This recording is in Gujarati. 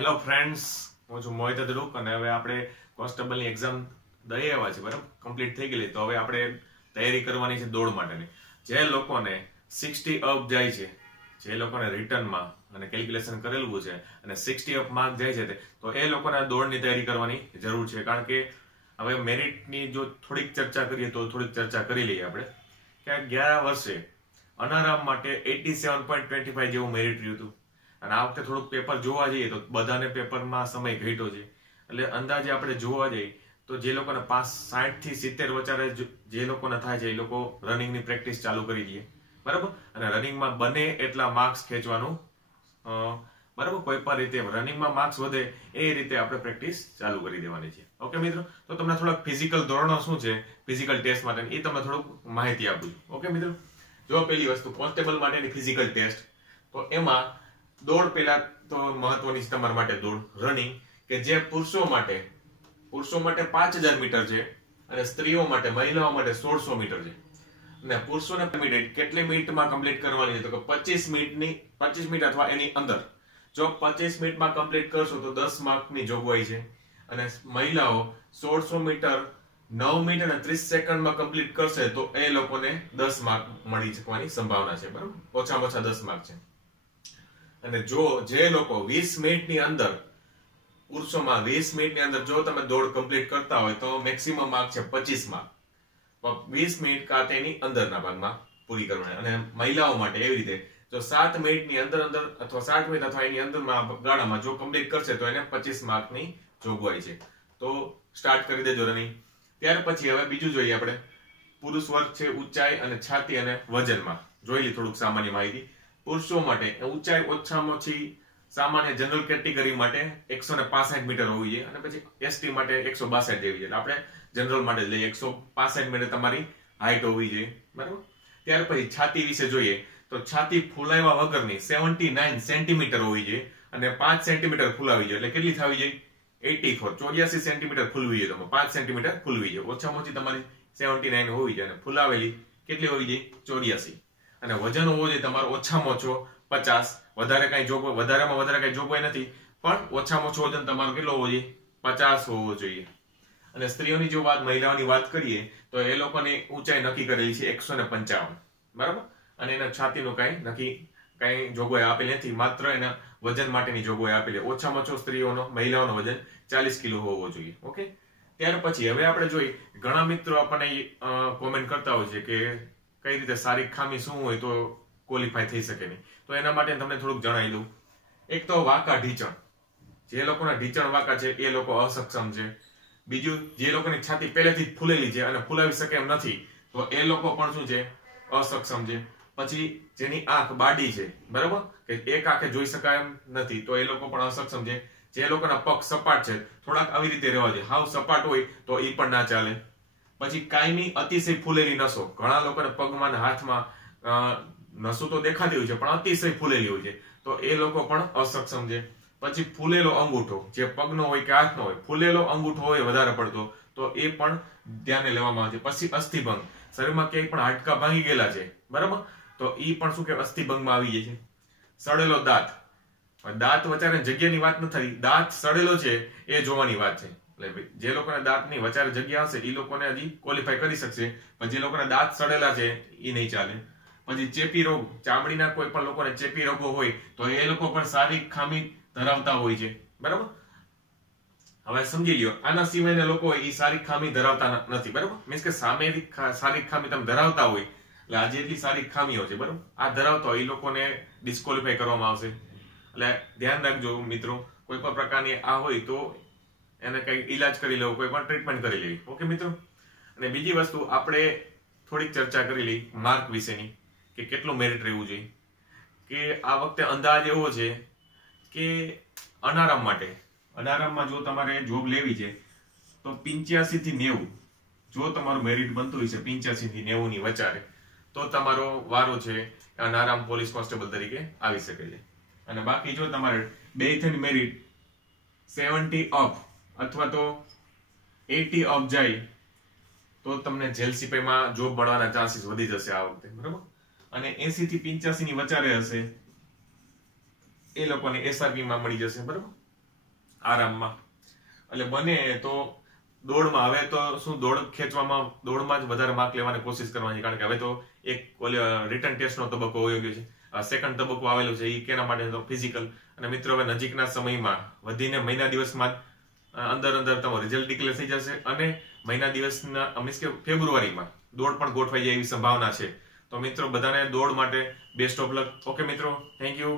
હેલો ફ્રેન્ડ્સ, હું છું મોહિત અદડુક અને હવે આપણે કોન્સ્ટેબલની એક્ઝામ દઈ આવ્યા છે, બરાબર, કમ્પ્લીટ થઈ ગયેલી. તો હવે આપણે તૈયારી કરવાની છે દોડ માટેની. જે લોકોને 60 અપ જાય છે, જે લોકોને રિટર્નમાં અને કેલ્ક્યુલેશન કરેલું છે અને 60 અપ માર્ક જાય છે, તો એ લોકોને દોડની તૈયારી કરવાની જરૂર છે. કારણ કે હવે મેરિટની જો થોડીક ચર્ચા કરીએ તો થોડીક ચર્ચા કરી લઈએ આપણે કે ગયા વર્ષે અનારામ માટે 87.25 જેવું મેરિટ રહ્યું હતું અને આ વખતે થોડુંક પેપર જોવા જઈએ તો બધાને પેપરમાં સમય ઘટ્યો છે. એટલે અંદાજે આપણે જોવા જઈએ તો જે લોકોને 60 થી 70 વચ્ચે જે લોકોને થાય છે એ લોકો રનિંગની પ્રેક્ટિસ ચાલુ કરી દઈએ, બરાબર. અને રનિંગમાં બને એટલા માર્ક્સ ખેંચવાનું, બરાબર. કોઈ પણ રીતે રનિંગમાં માર્ક્સ વધે એ રીતે આપણે પ્રેક્ટિસ ચાલુ કરી દેવાની છે. ઓકે મિત્રો, તો તમને થોડાક ફિઝિકલ ધોરણો શું છે ફિઝિકલ ટેસ્ટ માટે એ તમને થોડુંક માહિતી આપું છું. ઓકે મિત્રો, જો પહેલી વસ્તુ કોન્સ્ટેબલ માટેની ફિઝિકલ ટેસ્ટ, તો એમાં દોડ પહેલા તો મહત્વની છે તમારા માટે દોડ રનિંગ, કે જે પુરુષો માટે 5000 મીટર છે અને સ્ત્રીઓ માટે મહિલાઓ માટે 1600 મીટર છે. અને પુરુષોને મિનિટ કેટલી મિનિટમાં કમ્પ્લીટ કરવાની છે, તો કે 25 મિનિટ અથવા એની અંદર. જો 25 મિનિટમાં કમ્પ્લીટ કરશો તો 10 માર્કની જોગવાઈ છે. અને મહિલાઓ 1600 મીટર 9 મિનિટ અને 30 સેકન્ડમાં કમ્પ્લીટ કરશે તો એ લોકોને 10 માર્ક મળી શકવાની સંભાવના છે, બરાબર. ઓછામાં ઓછા 10 માર્ક છે. અને જો જે લોકો 20 મિનિટની અંદર, પુરુષોમાં 20 મિનિટની અંદર જો તમે દોડ કમ્પ્લીટ કરતા હોય તો મેક્સિમમ માર્ક છે 25 માર્ક. 20 મિનિટ કા તેની અંદરના ભાગમાં પૂરી કરવાની. અને મહિલાઓ માટે એવી રીતે જો 7 મિનિટની અંદર અથવા 7 મિનિટ અથવા એની અંદરમાં ગાળામાં જો કમ્પ્લીટ કરશે તો એને 25 માર્કની જોગવાઈ છે. તો સ્ટાર્ટ કરી દેજો રનિંગ. ત્યાર પછી હવે બીજું જોઈએ આપણે. પુરુષ વર્ગ છે ઊંચાઈ અને છાતી અને વજનમાં. જોઈ લી થોડુંક સામાન્ય માહિતી. પુરુષો માટે ઊંચાઈ ઓછામાં ઓછી સામાન્ય જનરલ કેટેગરી માટે 165 મીટર હોવી જોઈએ અને પછી એસટી માટે 162 જેવી છે. આપણે જનરલ માટે જ લઈએ, 165 મીટર તમારી હાઈટ હોવી જોઈએ, બરાબર. ત્યાર પછી છાતી વિશે જોઈએ તો છાતી ફૂલાવ્યા વગરની 79 સેન્ટીમીટર હોવી જોઈએ અને 5 સેન્ટીમીટર ફૂલાવી જોઈએ. એટલે કેટલી થવી જોઈએ? 84 સેન્ટીમીટર ફૂલવી જોઈએ. 5 સેન્ટીમીટર ફૂલવી જોઈએ. ઓછામાં ઓછી તમારી 79 હોવી જોઈએ અને ફૂલાવેલી કેટલી હોવી જોઈએ? 84. અને વજન હોવો જોઈએ તમારો ઓછામાં ઓછો 50. વધારેમાં વધારે કઈ જોગવાઈ નથી, પણ ઓછામાં ઓછો વજન તમારો કેટલો હોવો જોઈએ? 50 હોવો જોઈએ. અને સ્ત્રીઓની જો મહિલાઓની વાત કરીએ તો એ લોકોની ઊંચાઈ નક્કી કરેલી છે 155, બરાબર. અને એના છાતીનું કઈ જોગવાઈ આપેલી નથી, માત્ર એના વજન માટેની જોગવાઈ આપેલી. ઓછામાં ઓછો મહિલાઓનો વજન 40 કિલો હોવો જોઈએ. ઓકે. ત્યાર પછી હવે આપણે જોઈએ, ઘણા મિત્રો આપણને કોમેન્ટ કરતા હોય છે કે કઈ રીતે શારીરિક ખામી શું હોય તો ક્વોલિફાય થઈ શકે નહીં. તો એના માટે તમને થોડુંક જણાવી દઉં. એક તો વાંકા ઢીચણ, જે લોકોના ઢીચણ વાંકા છે એ લોકો અસક્ષમ છે. બીજું, જે લોકોની છાતી પહેલેથી જ ફૂલેલી છે અને ફૂલાવી શકે એમ નથી તો એ લોકો પણ શું છે? અસક્ષમ છે. પછી જેની આંખ બાડી છે, બરાબર, કે એક આંખે જોઈ શકાય એમ નથી તો એ લોકો પણ અસક્ષમ છે. જે લોકોના પગ સપાટ છે, થોડાક આવી રીતે રહેવા જોઈએ. હાવ સપાટ હોય તો એ પણ ના ચાલે. પછી કાયમી અતિશય ફૂલેલી નસો. ઘણા લોકોને પગમાં હાથમાં નસો તો દેખાતી હોય છે પણ અતિશય ફૂલેલી હોય છે તો એ લોકો પણ અસક્ષમ છે. પછી ફૂલેલો અંગૂઠો, જે પગનો હોય કે હાથનો હોય, ફૂલેલો અંગૂઠો હોય વધારે પડતો તો એ પણ ધ્યાને લેવામાં આવે છે. પછી અસ્થિભંગ, શરીરમાં ક્યાંય પણ હાડકા ભાંગી ગયેલા છે, બરાબર, તો એ પણ શું કે અસ્થિભંગમાં આવી જાય છે. સડેલો દાંત, દાંત વચારે જગ્યાની વાત નથી, દાંત સડેલો છે એ જોવાની વાત છે. એટલે જે લોકોને દાંતની વચારે જગ્યા હશે એ લોકોને હજી ક્વોલિફાય કરી શકશે, પણ જે લોકોના દાંત સડેલા છે એ નહીં ચાલે. પછી ચેપી રોગ, ચામડીના કોઈ પણ લોકોને ચેપી રોગો હોય તો એ લોકો પણ શારીરિક ખામી ધરાવતા હોય છે, બરાબર. હવે સમજી લ્યો, આના સિવાયના લોકો હોય એ શારીરિક ખામી ધરાવતા નથી, બરાબર. મીન્સ કે શારીરિક ખામી તમે ધરાવતા હોય એટલે આ જેટલી શારીરિક ખામીઓ છે, બરાબર, આ ધરાવતા હોય એ લોકોને ડિસ્ક્વોલિફાય કરવામાં આવશે. એટલે ધ્યાન રાખજો મિત્રો, કોઈ પણ પ્રકારની આ હોય તો એને કઈ ઈલાજ કરી લેવો, કોઈ પણ ટ્રીટમેન્ટ કરી લેવી. ઓકે મિત્રો. અને બીજી વસ્તુ આપણે થોડીક ચર્ચા કરી લઈ માર્ક વિશેની, કે કેટલું મેરિટ રહેવું જોઈએ. કે આ વખતે અંદાજ એવો છે કે અનારામમાં જો તમારે જોબ લેવી છે તો 85 થી 90 જો તમારું મેરિટ બનતું હોય છે 85 થી 90 ની વચારે તો તમારો વારો છે અનારામ પોલીસ કોન્સ્ટેબલ તરીકે આવી શકે છે. અને બાકી જો તમારે 2 થી મેરિટ 70 અપ અથવા તો 80 અપ જાય તો તમને જેલ સિપાઈમાં જોબ મળવાના ચાન્સીસ વધી જશે આ વખતે, બરાબર. અને 80 થી 85 ની વચારે હશે એ લોકોને એસઆરપી માં મળી જશે, બરાબર. આરામમાં. એટલે બને તો દોડમાં હવે તો શું દોડમાં જ વધારે માર્ક લેવાની કોશિશ કરવાની, કારણ કે હવે તો એક રિટર્ન ટેસ્ટનો તબક્કો વયો ગયો છે. સેકન્ડ તબક્કો આવેલો છે, એ કેના માટે તો ફિઝિકલ. અને મિત્રો હવે નજીકના સમયમાં વધીને મહિના દિવસમાં અંદર તમારું રિઝલ્ટ ડિક્લેર થઈ જશે, અને મહિના દિવસના મીન્સ કે ફેબ્રુઆરીમાં દોડ પણ ગોઠવાઈ જાય એવી સંભાવના છે. તો મિત્રો બધાને દોડ માટે બેસ્ટ ઓફ લક. ઓકે મિત્રો, થેન્ક યુ.